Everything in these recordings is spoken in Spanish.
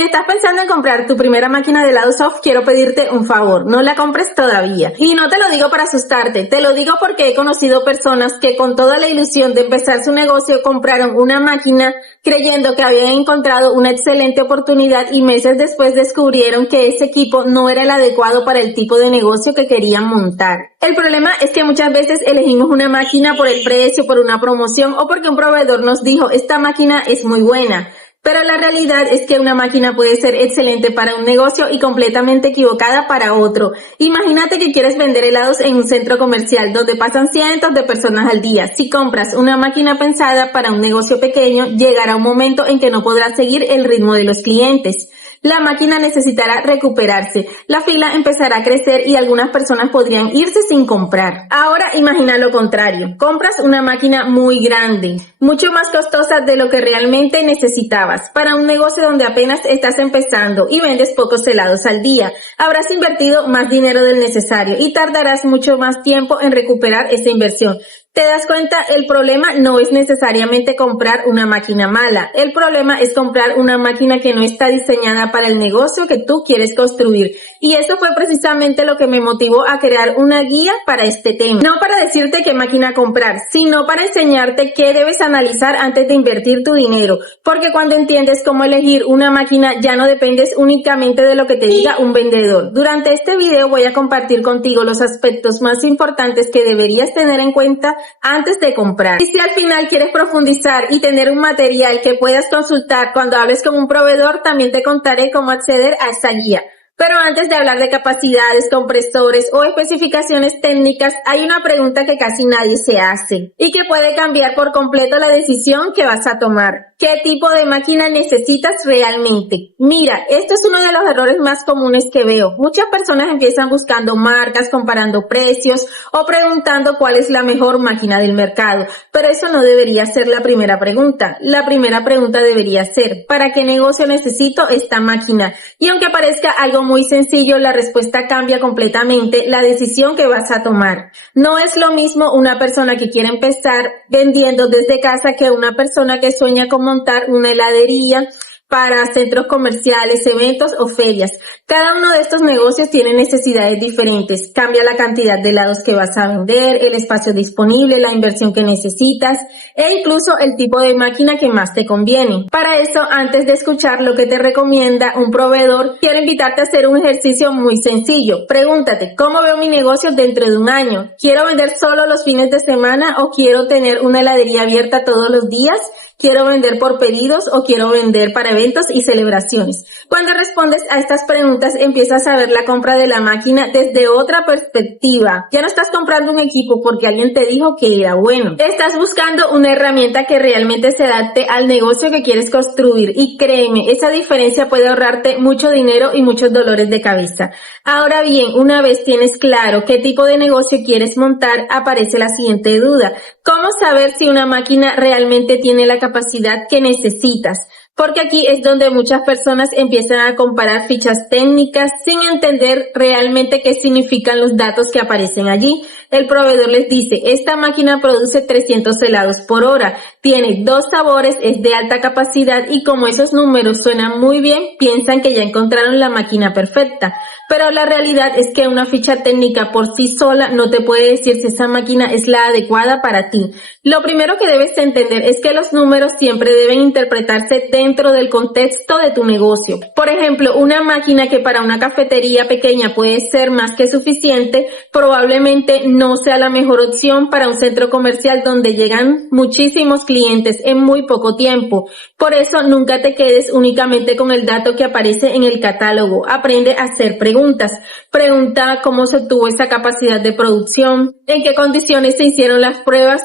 Si estás pensando en comprar tu primera máquina de helado soft, quiero pedirte un favor, no la compres todavía. Y no te lo digo para asustarte, te lo digo porque he conocido personas que con toda la ilusión de empezar su negocio compraron una máquina creyendo que habían encontrado una excelente oportunidad y meses después descubrieron que ese equipo no era el adecuado para el tipo de negocio que querían montar. El problema es que muchas veces elegimos una máquina por el precio, por una promoción o porque un proveedor nos dijo, esta máquina es muy buena. Pero la realidad es que una máquina puede ser excelente para un negocio y completamente equivocada para otro. Imagínate que quieres vender helados en un centro comercial donde pasan cientos de personas al día. Si compras una máquina pensada para un negocio pequeño, llegará un momento en que no podrás seguir el ritmo de los clientes. La máquina necesitará recuperarse, la fila empezará a crecer y algunas personas podrían irse sin comprar. Ahora imagina lo contrario, compras una máquina muy grande, mucho más costosa de lo que realmente necesitabas, para un negocio donde apenas estás empezando y vendes pocos helados al día. Habrás invertido más dinero del necesario y tardarás mucho más tiempo en recuperar esa inversión. ¿Te das cuenta? El problema no es necesariamente comprar una máquina mala. El problema es comprar una máquina que no está diseñada para el negocio que tú quieres construir. Y eso fue precisamente lo que me motivó a crear una guía para este tema. No para decirte qué máquina comprar, sino para enseñarte qué debes analizar antes de invertir tu dinero. Porque cuando entiendes cómo elegir una máquina, ya no dependes únicamente de lo que te diga un vendedor. Durante este video voy a compartir contigo los aspectos más importantes que deberías tener en cuenta antes de comprar. Y si al final quieres profundizar y tener un material que puedas consultar cuando hables con un proveedor, también te contaré cómo acceder a esta guía. Pero antes de hablar de capacidades, compresores o especificaciones técnicas, hay una pregunta que casi nadie se hace y que puede cambiar por completo la decisión que vas a tomar. ¿Qué tipo de máquina necesitas realmente? Mira, esto es uno de los errores más comunes que veo. Muchas personas empiezan buscando marcas, comparando precios o preguntando cuál es la mejor máquina del mercado. Pero eso no debería ser la primera pregunta. La primera pregunta debería ser, ¿para qué negocio necesito esta máquina? Y aunque parezca algo muy sencillo, la respuesta cambia completamente la decisión que vas a tomar. No es lo mismo una persona que quiere empezar vendiendo desde casa que una persona que sueña con montar una heladería para centros comerciales, eventos o ferias. Cada uno de estos negocios tiene necesidades diferentes. Cambia la cantidad de helados que vas a vender, el espacio disponible, la inversión que necesitas e incluso el tipo de máquina que más te conviene. Para eso, antes de escuchar lo que te recomienda un proveedor, quiero invitarte a hacer un ejercicio muy sencillo. Pregúntate, ¿cómo veo mi negocio dentro de un año? ¿Quiero vender solo los fines de semana o quiero tener una heladería abierta todos los días? ¿Quiero vender por pedidos o quiero vender para eventos y celebraciones? Cuando respondes a estas preguntas, empiezas a ver la compra de la máquina desde otra perspectiva. Ya no estás comprando un equipo porque alguien te dijo que era bueno. Estás buscando una herramienta que realmente se adapte al negocio que quieres construir. Y créeme, esa diferencia puede ahorrarte mucho dinero y muchos dolores de cabeza. Ahora bien, una vez tienes claro qué tipo de negocio quieres montar, aparece la siguiente duda. ¿Cómo saber si una máquina realmente tiene la capacidad que necesitas? Porque aquí es donde muchas personas empiezan a comparar fichas técnicas sin entender realmente qué significan los datos que aparecen allí. El proveedor les dice, esta máquina produce 300 helados por hora, tiene 2 sabores, es de alta capacidad y como esos números suenan muy bien, piensan que ya encontraron la máquina perfecta. Pero la realidad es que una ficha técnica por sí sola no te puede decir si esa máquina es la adecuada para ti. Lo primero que debes entender es que los números siempre deben interpretarse dentro del contexto de tu negocio. Por ejemplo, una máquina que para una cafetería pequeña puede ser más que suficiente, probablemente no sea la mejor opción para un centro comercial donde llegan muchísimos clientes en muy poco tiempo. Por eso nunca te quedes únicamente con el dato que aparece en el catálogo. Aprende a hacer preguntas. Pregunta cómo se obtuvo esa capacidad de producción, en qué condiciones se hicieron las pruebas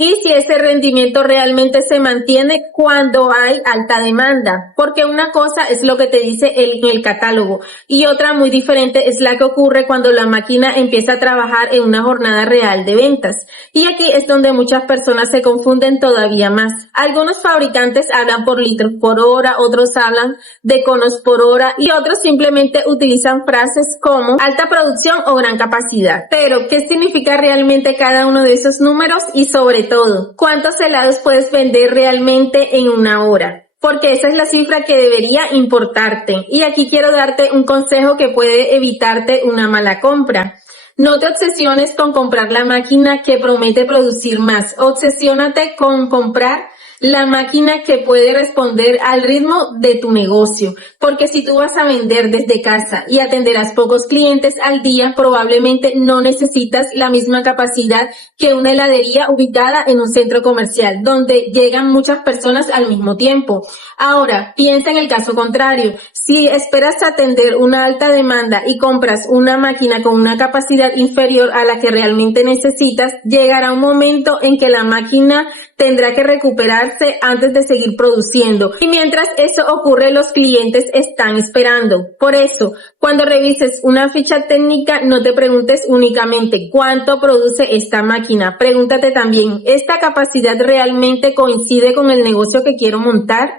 y si ese rendimiento realmente se mantiene cuando hay alta demanda, porque una cosa es lo que te dice en el catálogo y otra muy diferente es la que ocurre cuando la máquina empieza a trabajar en una jornada real de ventas. Y aquí es donde muchas personas se confunden todavía más. Algunos fabricantes hablan por litros por hora, otros hablan de conos por hora y otros simplemente utilizan frases como alta producción o gran capacidad. Pero, ¿qué significa realmente cada uno de esos números? Y sobre todo, ¿cuántos helados puedes vender realmente en una hora? porque esa es la cifra que debería importarte. Y aquí quiero darte un consejo que puede evitarte una mala compra. No te obsesiones con comprar la máquina que promete producir más. Obsesiónate con comprar la máquina que puede responder al ritmo de tu negocio. Porque si tú vas a vender desde casa y atenderás pocos clientes al día, probablemente no necesitas la misma capacidad que una heladería ubicada en un centro comercial, donde llegan muchas personas al mismo tiempo. Ahora, piensa en el caso contrario. Si esperas atender una alta demanda y compras una máquina con una capacidad inferior a la que realmente necesitas, llegará un momento en que la máquina tendrá que recuperarse antes de seguir produciendo. Y mientras eso ocurre, los clientes están esperando. Por eso, cuando revises una ficha técnica, no te preguntes únicamente cuánto produce esta máquina. Pregúntate también, ¿esta capacidad realmente coincide con el negocio que quiero montar?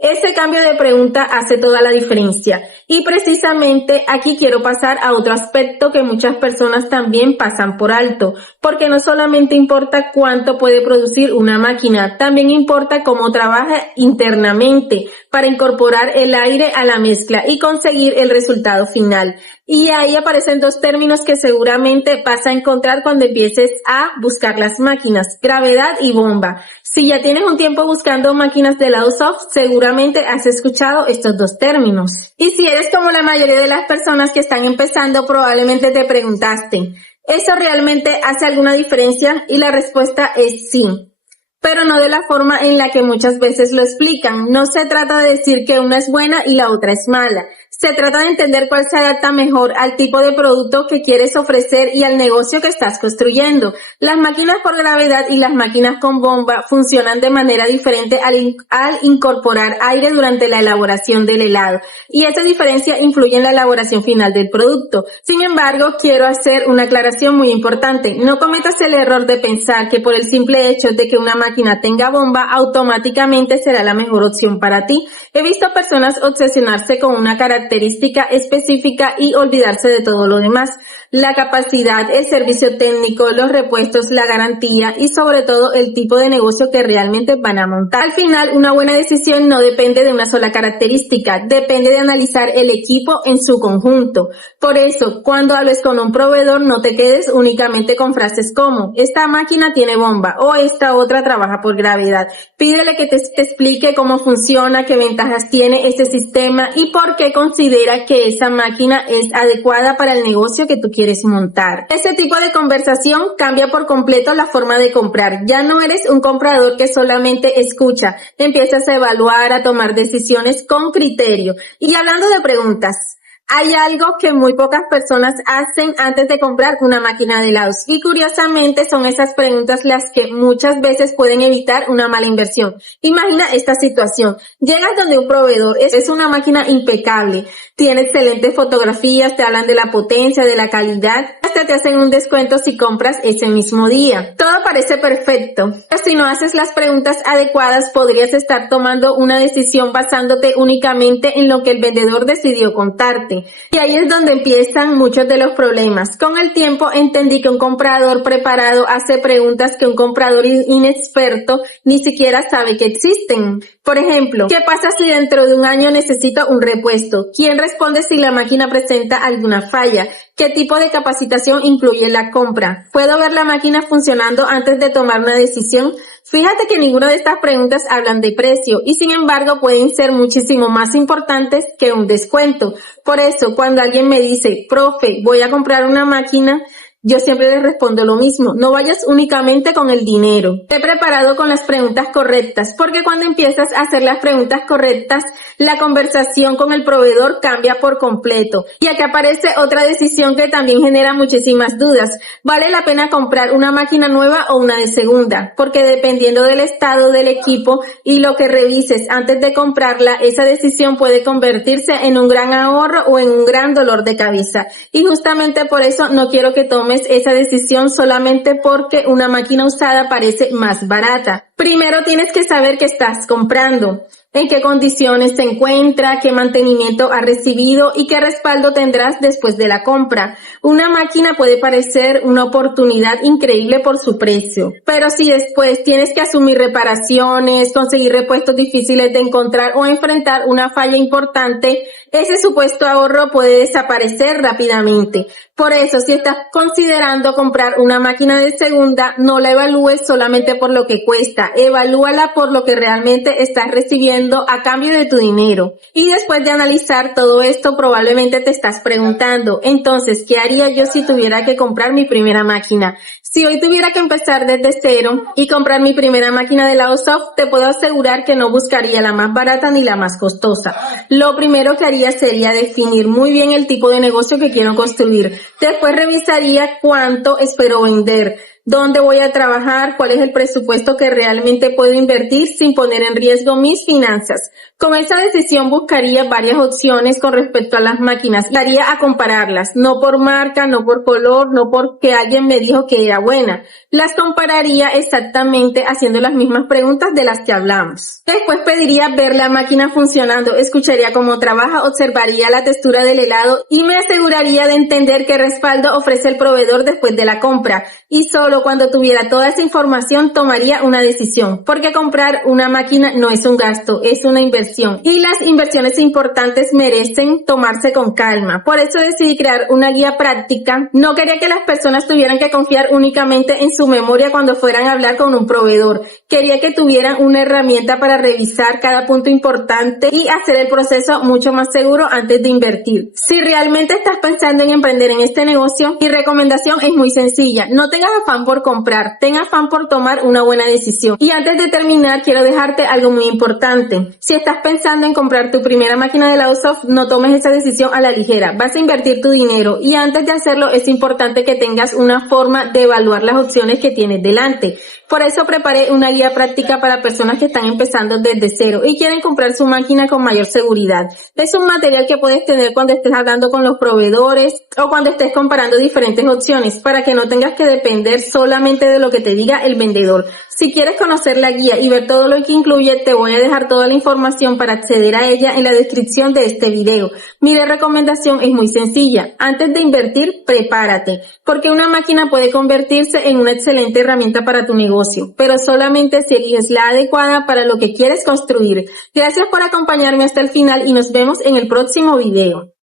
Ese cambio de pregunta hace toda la diferencia. Y precisamente aquí quiero pasar a otro aspecto que muchas personas también pasan por alto, porque no solamente importa cuánto puede producir una máquina, también importa cómo trabaja internamente para incorporar el aire a la mezcla y conseguir el resultado final. Y ahí aparecen dos términos que seguramente vas a encontrar cuando empieces a buscar las máquinas: gravedad y bomba. Si ya tienes un tiempo buscando máquinas de helado soft, seguramente has escuchado estos dos términos. Y si eres como la mayoría de las personas que están empezando, probablemente te preguntaste, ¿eso realmente hace alguna diferencia? Y la respuesta es sí, pero no de la forma en la que muchas veces lo explican. No se trata de decir que una es buena y la otra es mala. Se trata de entender cuál se adapta mejor al tipo de producto que quieres ofrecer y al negocio que estás construyendo. Las máquinas por gravedad y las máquinas con bomba funcionan de manera diferente al incorporar aire durante la elaboración del helado, y esa diferencia influye en la elaboración final del producto. Sin embargo, quiero hacer una aclaración muy importante. No cometas el error de pensar que por el simple hecho de que una máquina tenga bomba, automáticamente será la mejor opción para ti. He visto personas obsesionarse con una característica específica y olvidarse de todo lo demás: la capacidad, el servicio técnico, los repuestos, la garantía y sobre todo el tipo de negocio que realmente van a montar. Al final, una buena decisión no depende de una sola característica, depende de analizar el equipo en su conjunto. Por eso, cuando hables con un proveedor, no te quedes únicamente con frases como esta máquina tiene bomba o esta otra trabaja por gravedad. Pídele que te explique cómo funciona, qué ventajas tiene ese sistema y por qué considera que esa máquina es adecuada para el negocio que tú quieres montar. Ese tipo de conversación cambia por completo la forma de comprar. Ya no eres un comprador que solamente escucha, empiezas a evaluar, a tomar decisiones con criterio. Y hablando de preguntas, hay algo que muy pocas personas hacen antes de comprar una máquina de helados, y curiosamente son esas preguntas las que muchas veces pueden evitar una mala inversión. Imagina esta situación: llegas donde un proveedor, es una máquina impecable, tiene excelentes fotografías, te hablan de la potencia, de la calidad, hasta te hacen un descuento si compras ese mismo día. Todo parece perfecto, pero si no haces las preguntas adecuadas, podrías estar tomando una decisión basándote únicamente en lo que el vendedor decidió contarte. Y ahí es donde empiezan muchos de los problemas. Con el tiempo entendí que un comprador preparado hace preguntas que un comprador inexperto ni siquiera sabe que existen. Por ejemplo, ¿qué pasa si dentro de un año necesito un repuesto? ¿Quién responde si la máquina presenta alguna falla? ¿Qué tipo de capacitación incluye en la compra? ¿Puedo ver la máquina funcionando antes de tomar una decisión? Fíjate que ninguna de estas preguntas hablan de precio y sin embargo pueden ser muchísimo más importantes que un descuento. Por eso, cuando alguien me dice, profe, voy a comprar una máquina, yo siempre les respondo lo mismo: no vayas únicamente con el dinero. Esté preparado con las preguntas correctas, porque cuando empiezas a hacer las preguntas correctas, la conversación con el proveedor cambia por completo. Y aquí aparece otra decisión que también genera muchísimas dudas: ¿vale la pena comprar una máquina nueva o una de segunda? Porque dependiendo del estado del equipo y lo que revises antes de comprarla, esa decisión puede convertirse en un gran ahorro o en un gran dolor de cabeza. Y justamente por eso no quiero que tomes esa decisión solamente porque una máquina usada parece más barata. Primero tienes que saber qué estás comprando. en qué condiciones se encuentra, qué mantenimiento ha recibido y qué respaldo tendrás después de la compra. Una máquina puede parecer una oportunidad increíble por su precio, pero si después tienes que asumir reparaciones, conseguir repuestos difíciles de encontrar o enfrentar una falla importante, ese supuesto ahorro puede desaparecer rápidamente. Por eso, si estás considerando comprar una máquina de segunda, no la evalúes solamente por lo que cuesta, evalúala por lo que realmente estás recibiendo a cambio de tu dinero. Y después de analizar todo esto, probablemente te estás preguntando, entonces, ¿qué haría yo si tuviera que comprar mi primera máquina? Si hoy tuviera que empezar desde cero y comprar mi primera máquina de lado soft, te puedo asegurar que no buscaría la más barata ni la más costosa. Lo primero que haría sería definir muy bien el tipo de negocio que quiero construir. Después revisaría cuánto espero vender, dónde voy a trabajar, cuál es el presupuesto que realmente puedo invertir sin poner en riesgo mis finanzas. Con esa decisión buscaría varias opciones con respecto a las máquinas. Daría a compararlas, no por marca, no por color, no porque alguien me dijo que era buena. Las compararía exactamente haciendo las mismas preguntas de las que hablamos. Después pediría ver la máquina funcionando, escucharía cómo trabaja, observaría la textura del helado y me aseguraría de entender qué respaldo ofrece el proveedor después de la compra. Y solo cuando tuviera toda esa información tomaría una decisión, porque comprar una máquina no es un gasto, es una inversión. Y las inversiones importantes merecen tomarse con calma. Por eso decidí crear una guía práctica. No quería que las personas tuvieran que confiar únicamente en su memoria cuando fueran a hablar con un proveedor. Quería que tuvieran una herramienta para revisar cada punto importante y hacer el proceso mucho más seguro antes de invertir. Si realmente estás pensando en emprender en este negocio, mi recomendación es muy sencilla. No tengas afán por comprar, ten afán por tomar una buena decisión. Y antes de terminar, quiero dejarte algo muy importante. Si estás pensando en comprar tu primera máquina de lado soft, no tomes esa decisión a la ligera. Vas a invertir tu dinero y antes de hacerlo es importante que tengas una forma de evaluar las opciones que tienes delante. Por eso preparé una guía práctica para personas que están empezando desde cero y quieren comprar su máquina con mayor seguridad. Es un material que puedes tener cuando estés hablando con los proveedores o cuando estés comparando diferentes opciones para que no tengas que depender solamente de lo que te diga el vendedor. Si quieres conocer la guía y ver todo lo que incluye, te voy a dejar toda la información para acceder a ella en la descripción de este video. Mi recomendación es muy sencilla. Antes de invertir, prepárate, porque una máquina puede convertirse en una excelente herramienta para tu negocio, pero solamente si eliges la adecuada para lo que quieres construir. Gracias por acompañarme hasta el final y nos vemos en el próximo video.